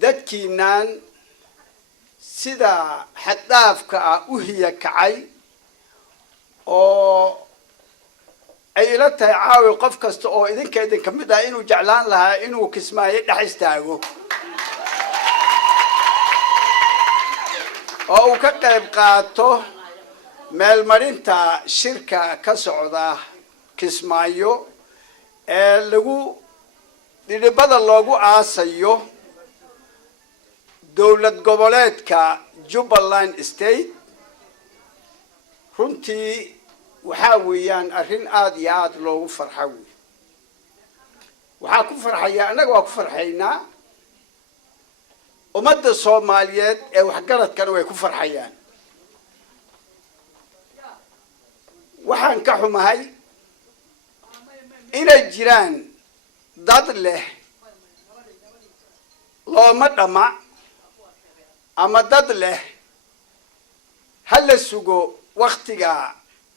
dadkiinan sida xadaafka u hiya kacay oo ay ila tahay caawi qof kasta oo idinka kamid ah inuu jeclaan lahaa inuu Kismaayo dhex istaago oo uu ka qayb qaato meel marinta shirka ka socda Kismaayo ee lagu dhibada loogu aasayo dawlad goboleedka Jubaland State runtii waxa weeyaan arrin aad iyo aad loogu farxay waxa ku farxaya anaga waa ku farxaynaa ummadda Soomaaliyeed ee wax garadkan way ku farxayaan waxaan ka xumahay inay jiraan dad leh looma dhama ama dad leh hal sugo waqtiga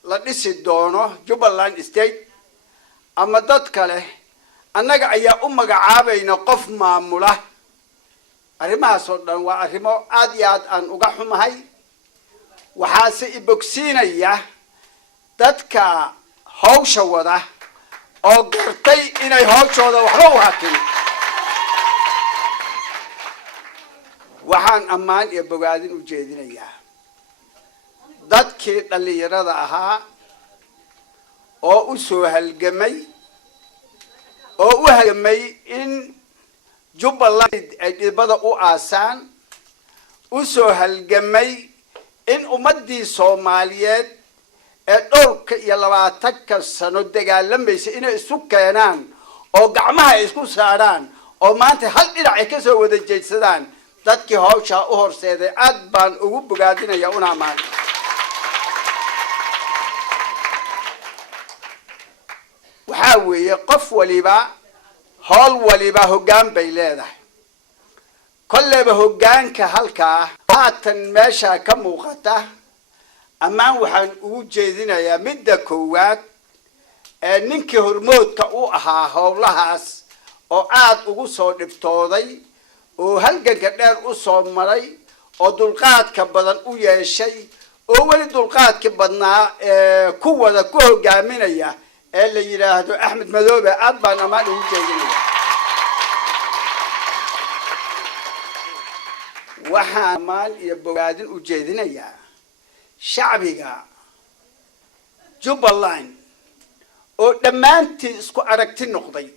la dhisi doono Jubaland State ama dad kale annaga ayaa u magacaabayna qof maamula arrimahaas oo dhan waa arrimo aad iyo aad aan uga xumahay waxaase ibogsiinaya dadka hawsha wada oo gartay inay hawshooda waxba u hakin waxaan ammaan iyo bogaadin u jeedinayaa dadkii dhalinyarada ahaa oo u soo halgamay in Jubaland ay dhibada u aasaan u soo halgamay in ummadii Soomaaliyeed ee dhowrka iyo 20 sano dagaalamaysa inay isu keenaan oo gacmaha isku saaraan oo maanta hal dhinac ay ka soo wada jeedsadaan dadkii hawsha u horseeday aad baan ugu bogaadinaya una maan waxa weeye qof waliba hawl waliba hoggaan bay leedahay kullaba hoggaanka halka haatan meesha ka muuqata amaan waxaan ugu jeedinayaa midda koowaad ee ninkii hormoodka u ahaa howlahaas oo aad ugu soo dhibtooday oo halganka dheer u soo maray oo dulqaadka badan u yeeshay oo wali dulqaadka badnaa ku wada ku hogaaminaya ee la yiraahdo Axmed Madoobe aad baan amaan ugu jeedinayaa waxaan amaan iyo bogaadin u jeedinayaa shacbiga Jubaland oo dhammaantii isku aragti noqday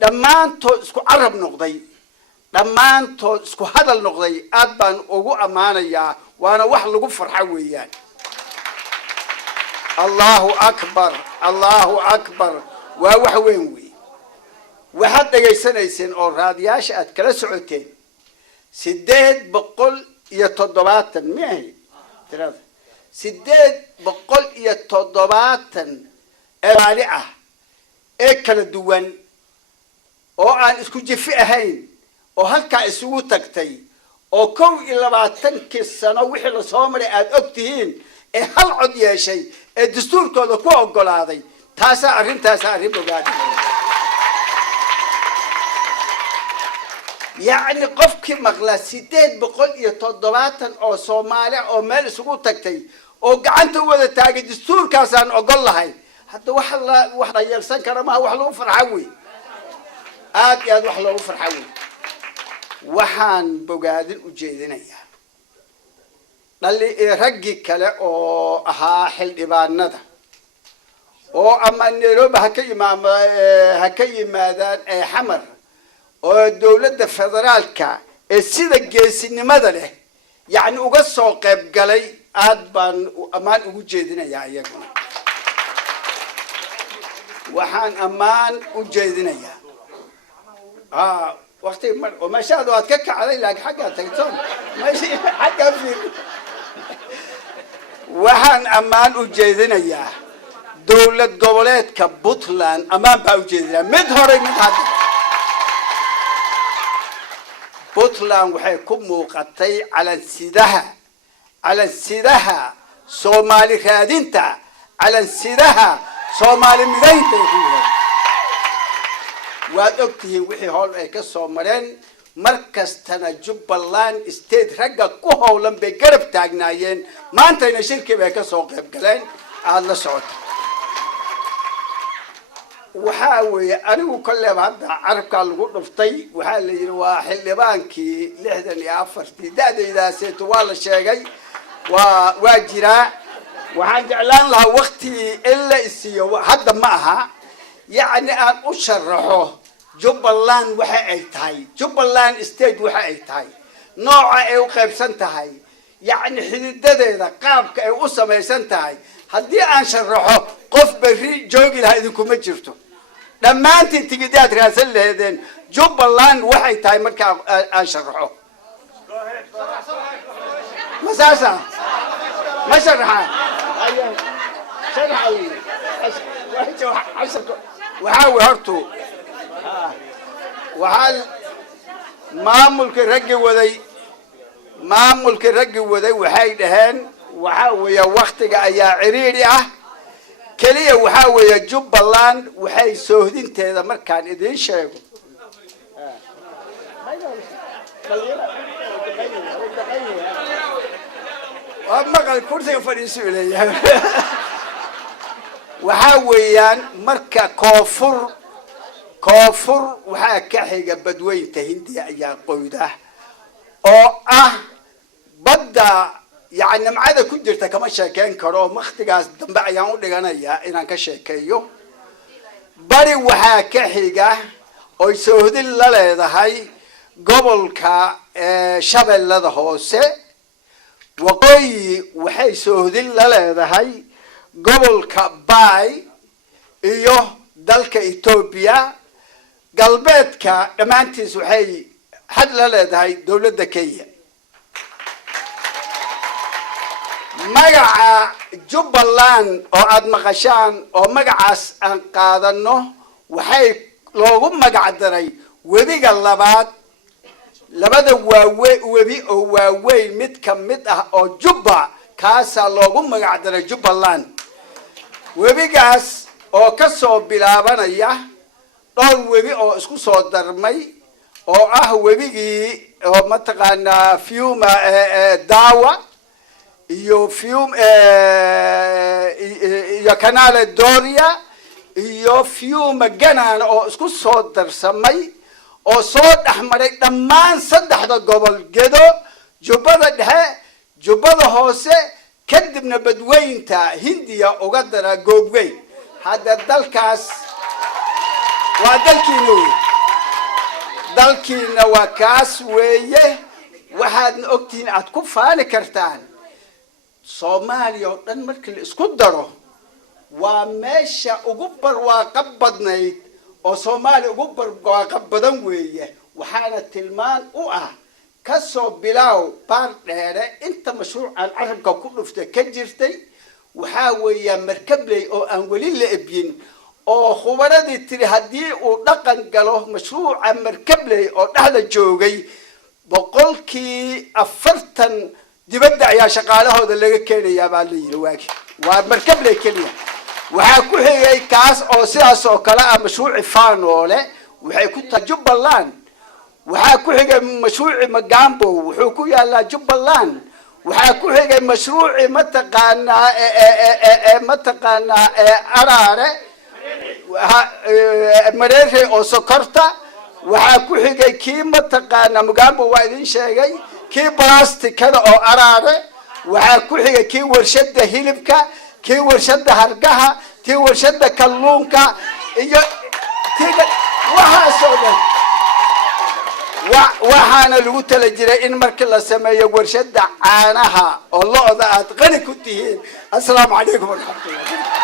dhammaantood isku carab noqday dhammaantood isku hadal noqday aad baan ugu amaanayaa waana wax lagu farxo weeyaan Allahu akbar waa wax weyn weey waxaad dhageysanayseen oo raadiyaasha aad kala socoteen 870 miyahay tirada 870 eebali ah ee kala duwan oo aan isku jifi ahayn oo halka isugu tagtay oo 22 sano wixii la soo maray aad ogtihiin ee hal cod yeeshay ee dastuurkooda ku ogolaaday taasa arrintaas arrin bogaadin يعني قفك مغلا 870 oo Soomaali oo meel isugu tagtay oo gacanta wada taagay dastuurkaasaan ogol lahay hadda wax la yeelsan kara ma wax lagu farxay aad iyo aad wax lagu farxay waxaan bogaadin u jeedinayaa dhali raggi kale oo ahaa xildhibaanada oo ama Nairobi ha ka yimaadaan xamar oo dawladda federaalka ee sida geesinimada leh yani uga soo qayb galay aad baan amaan ugu jeedinayaa iyaguna waxaan amaan u jeedinayaa waqti ma shaado aad ka kacday laakiin xagga tagtoon maashi xagga fiir waxaan amaan u jeedinayaa dawlad goboleedka Puntland amaan baa u jeedinayaa mid hore mid hadda Puntland waxay ku muuqatay calansidaha على السيدها صومالي رادينتا على السيدها صومالي مدينتا وادوكتي وحي هول اي كسومرين مركز تنا جبلان استيد رقا كوهولن بقرب تاقنايين ما انتينا شركة بيكا سوق قلين الله سعود وحاوي أنا كل هذا عرب كان يقول نفطي وحال يروح اللبانكي لحدا اللي عفرتي ده إذا سيت والله شيء وواجرة وحاجة إعلان لها وقتي إلا يسيو هذا معها يعني أن أشرحه جبلان وحي أيتهاي جبلان استيد وحي أيتهاي نوع أي وقف سنتهاي يعني حديدة إذا قابك أي أسمى سنتهاي هدي أن شرحه قف بري جوجل هايدكم ما جرتوا لما أنت تجدات راسل هذين جبلان وحي تاي مركا أن شرحه مساسا ما شرحه شرحه وحاول هرتو وحال ما ملك الرجل وذي وحي دهان وحاول وقتك أيا عريري كلية وحاول جبلان وحي سوهدين تهذا مركان إذن شايفه وأما قال الكرسي يفريسوا إليه وحاويان مركا كوفر وحا كحيقة بدوين تهندي أيان قويدة أو بدأ يعني معاذا كنت جرت كما شاكين كرو مختقاس دنبع يعود لغانا يا إنان كشاكيو باري وحا كحيقة أو يسوهد اللالة هاي قبل كا شبل لذا هوسي وقوي وحا يسوهد اللالة هاي قبل كباي إيوه دالك إثيوبيا قلبتك لما أنت سوحي حد لا هاي دولة ذكية مجا جبلان أو عد مغشان أو مجاس أن قادنه وحي لو مجا دري وبي قلبات لبدا وبي ووي مت أو جبا كاسا لو مجا دري جبلان وبي قاس oo ka soo bilaabanaya dhowr webi oo isku soo darmay oo webigii oo mataqaanaa fiuma daawa iyo fium iyo kanaale doria iyo fiuma ganaan oo isku soo darsamay oo soo dhaxmaray dhammaan saddexda gobol gedo jubbada dhexe jubbada hoose kadibna badweynta hindiya uga dara goobweyn هذا دالكاس ودالكينا وكاس ويه واحد نقطين أتكفاني كرتان صوماليا ودن مركل اسكدره وماشى أقبر وقبضني أو صومالي أقبر وقبضن ويه وحانة تلمان كسو بلاو بارديرة انت مشروع عن عربك كله في كجرتي وحاوي مركب لي أو أنولي لأبين أو خبرة تري هدي أو نقن قالوه مشروع عن مركب لي أو نحن جوجي بقول كي أفرتن دي بدع يا شغالة هذا اللي كيني يا بالي الواقي ومركب لي كلية وحاكوه هي كاس أو سياس أو كلا مشروع فانولة وحيكون جبلان وحاكوه هي مشروع مجامبو وحكوا يلا جبلان وحاكوه مشروع متقانا أرارة مريري أو سكرتا وحاكوه كي متقانا مقامو وايدين شاقي كي بلاستيك هذا أو أرارة وحاكوه كي ورشد هيلبكا كي ورشد هرقها كي ورشد كاللونكا وحاسونا وحنا لو تلجري إن مركل سماية ورشد عانها الله ذات غني كنتين السلام عليكم ورحمة الله